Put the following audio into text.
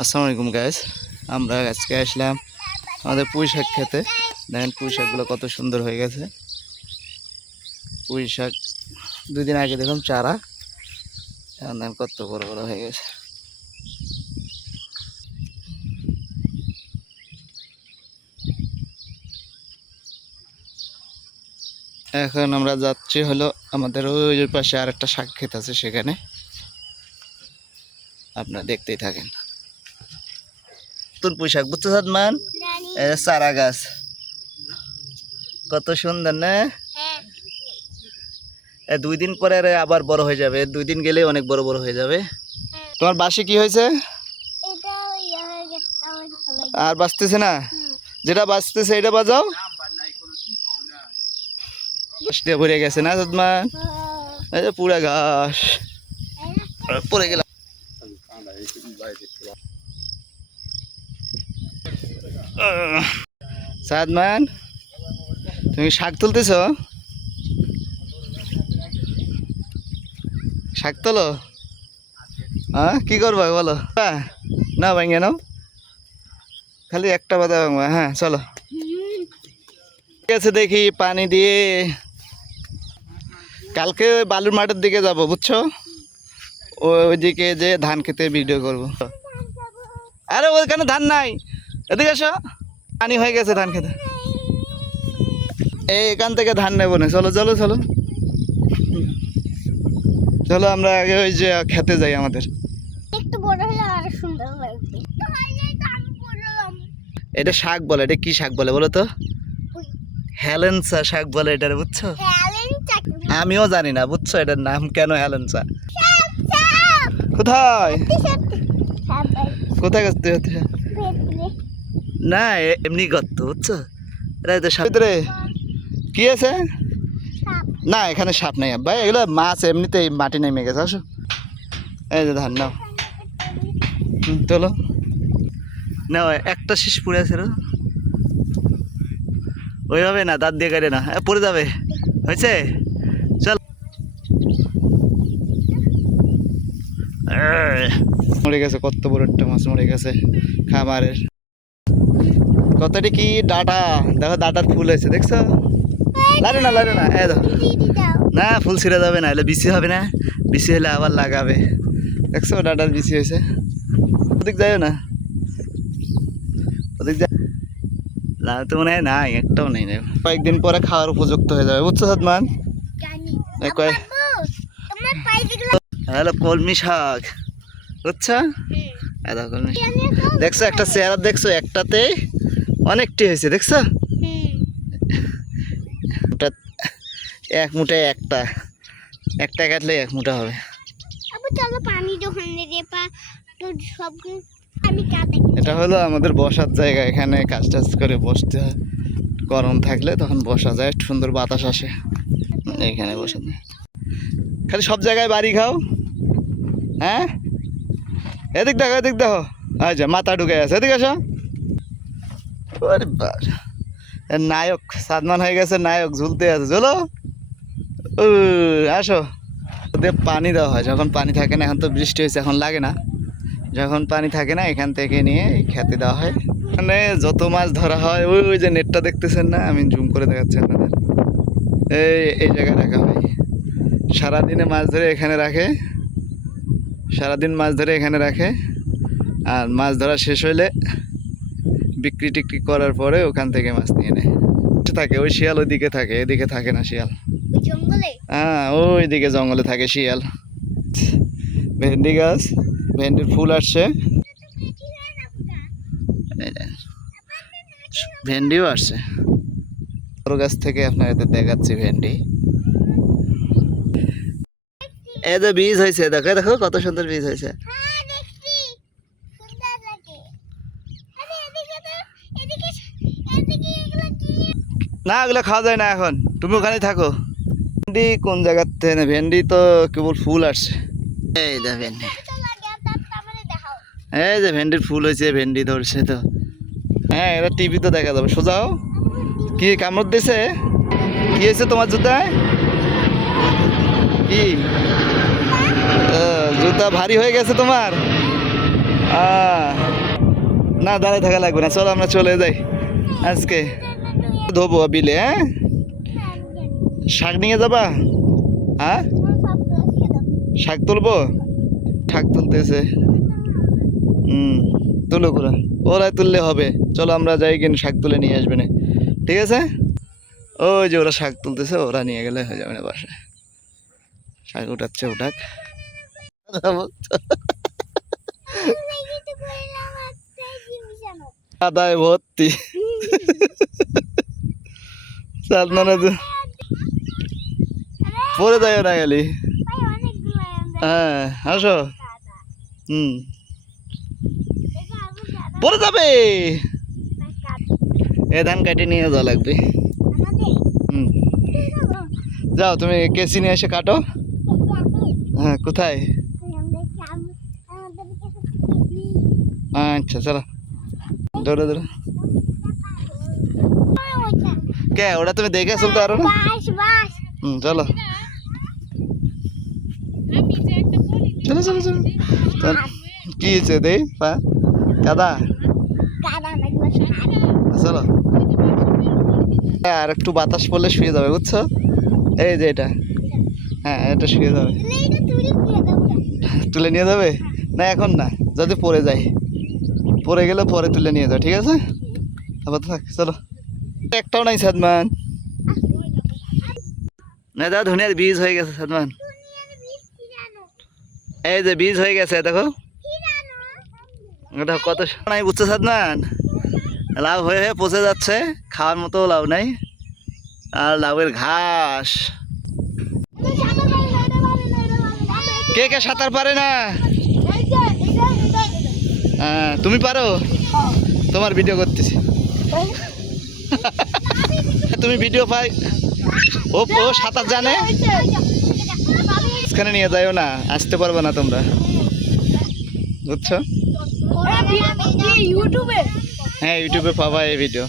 আসসালামু আলাইকুম গাইস আমরা আজকে আসলাম আমাদের পুঁই শাক খেতে। দেখেন পুঁই শাকগুলো কত সুন্দর হয়ে গেছে। পুঁই শাক দুই দিন আগে দেখলাম চারা। এখন দেখেন কত বড় বড় হয়ে গেছে। এখন আমরা যাচ্ছি হলো আমাদের ওই ওই পাশে আর একটা শাক ক্ষেত আছে সেখানে। আপনারা দেখতেই থাকেন। নতুন পোশাক বুঝছ সাদমান চারা গাছ। কত সুন্দর না? এ দুই দিন পরে আবার বড় হয়ে যাবে। দুই দিন গেলে অনেক বড় বড় হয়ে যাবে। তোমার বাসে কি হয়েছে? আর বাঁচতেছে না? যেটা বাঁচতেছে এটা বাজাও? ভরে গেছে না সাদমান এই যে পুরা ঘাস। পড়ে গেলাম। সাদমান তুমি শাক তুলতেছ? শাক তোলো? হ্যাঁ কি করব বলো? হ্যাঁ, না ভাঙে নাও। খালি একটা বাদা ভাঙবো হ্যাঁ চলো। ঠিক আছে দেখি পানি দিয়ে কালকে ওই বালুর মাঠের দিকে যাব বুঝছ? ওইদিকে যে ধান খেতে ভিডিও করব। আরে ওইখানে ধান নাই। এদিকে আসো। পানি হয়ে গেছে ধান খেতে। এই এখান থেকে ধান নেব না। চলো চলো চলো। চলো আমরা আগে ওই যে খেতে যাই আমাদের। একটু বড় হলে আরও সুন্দর লাগবে। তো হাইলে তো আমি বললাম এটা শাক বলে এটা কি শাক বলে বলো তো? হ্যালেন্সা শাক বলে এটার বুঝছ? আমিও জানি না বুঝছ? এটার নাম কেন হ্যালেন্সা? কোথায়? কোথায় গেছে তুই? না এ- এমনি গর্ত বুঝছ? এটা তো সাপ ভিতরে। কি আছে? না এখানে সাপ নাই। ভাই এগুলো মাছ এমনিতেই মাটি নেমে গেছে আসো। এই যে ধান নাও। হুম, চলো নাও একটা শীষ পড়ে আছে রো। ওইভাবে না দাঁত দিয়ে কাটে না। পড়ে যাবে। হয়েছে? চল। মরে গেছে কত বড় একটা মাছ মরে গেছে। খাবারের কতটি কি ডাটা? দেখো ডাটার ফুল হয়েছে দেখছ? লাগে না লাগে না এ দেখো। না ফুল ছিঁড়ে যাবে না এলে বিসি হবে না। বিসি হলে আবার লাগাবে। দেখছ ডাটার বিসি হয়েছে। ওদিক যাইও না। ওদিক যা না তো মনে হয় নাই একটাও নেই না কয়েকদিন পরে খাওয়ার উপযুক্ত হয়ে যাবে। বুঝছ সাদমান? হ্যালো কলমি শাক। বুঝছ? দেখছ একটা চেহারা দেখছ একটাতে অনেকটি হয়েছে দেখছ? ওটা এক মুঠায় একটা একটা কাটলে এক মুঠা হবে। চলো পানি পা সব এটা হলো আমাদের বসার জায়গা এখানে কাজ টাজ করে বসতে হয়। গরম থাকলে তখন বসা যায় সুন্দর বাতাস আসে। এখানে বসে যায়। খালি সব জায়গায় বাড়ি খাও। হ্যাঁ? এদিক দেখো এদিক দেখো। আচ্ছা মাথা ঢুকে আছে এদিকে আসো নায়ক, সাদমান হয়ে গেছে, নায়ক ঝুলতে আছে চলো আসো। ওদের পানি দেওয়া হয়, যখন পানি থাকে না, এখন তো বৃষ্টি হয়েছে, এখন লাগে না। যখন পানি থাকে না, এখান থেকে নিয়ে খেতে দেওয়া হয়। মানে যত মাছ ধরা হয়, ওই ওই যে নেটটা দেখতেছেন না? আমি জুম করে দেখাচ্ছি আপনাদের। এই এই জায়গায় রাখা হয়। সারাদিনে মাছ ধরে এখানে রাখে। সারাদিন মাছ ধরে এখানে রাখে। আর মাছ ধরা শেষ হইলে বিক্রি টিক্রি করার পরে ওখান থেকে মাছ নিয়ে নেয়। থাকে ওই শিয়াল ওইদিকে থাকে এদিকে থাকে না শিয়াল। হ্যাঁ ওই দিকে জঙ্গলে থাকে শিয়াল। ভেন্ডি গাছ ভেন্ডির ফুল আসছে। ভেন্ডিও আসছে। বড় গাছ থেকে আপনাদের দেখাচ্ছি ভেন্ডি। এই যে বীজ হয়েছে দেখো দেখো কত সুন্দর বীজ হয়েছে হ্যাঁ দেখছি সুন্দর লাগে আরে এদিকে তো এদিকে এদিকে এগুলো কি না ওগুলো খাওয়া যায় না এখন। তুমি ওখানে থাকো। ভেন্ডি কোন জায়গার থেকে ভেন্ডি তো কেবল ফুল আসছে এই দা ভেন্ডি। এই যে ভেন্ডির ফুল হয়েছে, ভেন্ডি ধরছে তো। হ্যাঁ এটা টিভি তো দেখা যাবে। সোজাও কি কামড় দিছে? কি হয়েছে তোমার জুতায়? কি? জুতা ভারী হয়ে গেছে তোমার? না, দাঁড়ায় থাকা লাগবে না। চলো, আমরা চলে যাই। আজকে। ধোবো বিলে হ্যাঁ? শাক নিয়ে যাবা? হ্যাঁ? শাক তুলবো? শাক তুলতেছে। হুম তুলো করে ওরাই তুললে হবে। চলো আমরা যাই কিনে শাক তুলে নিয়ে আসবে না। ঠিক আছে? ওই যে ওরা শাক তুলতেছে ওরা নিয়ে গেলে হয়ে যাবে না বাসায়। শাক উঠাচ্ছে উঠাক। আদায় ভর্তি। সাধনা পরে যাই না গেলি হ্যাঁ আসো। হুম। পরে যাবে। এ ধান কাটে নিয়ে যাওয়া লাগবে। হুম। যাও, তুমি কেসি নিয়ে এসে কাটো। হ্যাঁ কোথায়? আচ্ছা চলো। ধরো ধরো। কে? ওটা তুমি দেখে চলতে পারো না? হুম চলো। চলো চলো চলো। চল। কি হয়েছে দেই পা। কাদা? চলো। আর একটু বাতাস পড়লে শুয়ে যাবে বুঝছ? এই যে এটা। হ্যাঁ এটা শুয়ে যাবে। তুলি নিয়ে যাবে না এখন না। যদি পড়ে যায়। পড়ে গেলে পরে তুলে নিয়ে যাও ঠিক আছে? আবার থাক চলো। একটাও নাই, সাদমান। না দাদা ধনিয়ার বীজ হয়ে গেছে, সাদমান। এই যে বীজ হয়ে গেছে, দেখো। ওটা কত নাই বুঝছ, সাদমান? লাউ হয়ে হয়ে পচে যাচ্ছে, খাওয়ার মতো লাউ নাই। আর লাউয়ের ঘাস। কে কে সাঁতার পারে না? হ্যাঁ তুমি পারো? তোমার ভিডিও করতেছি। তুমি ভিডিও পাই ও ও সাঁতার জানে? এখানে নিয়ে যাইও না আসতে পারবে না তোমরা। বুঝছ? হ্যাঁ ইউটিউবে পাবা এই ভিডিও।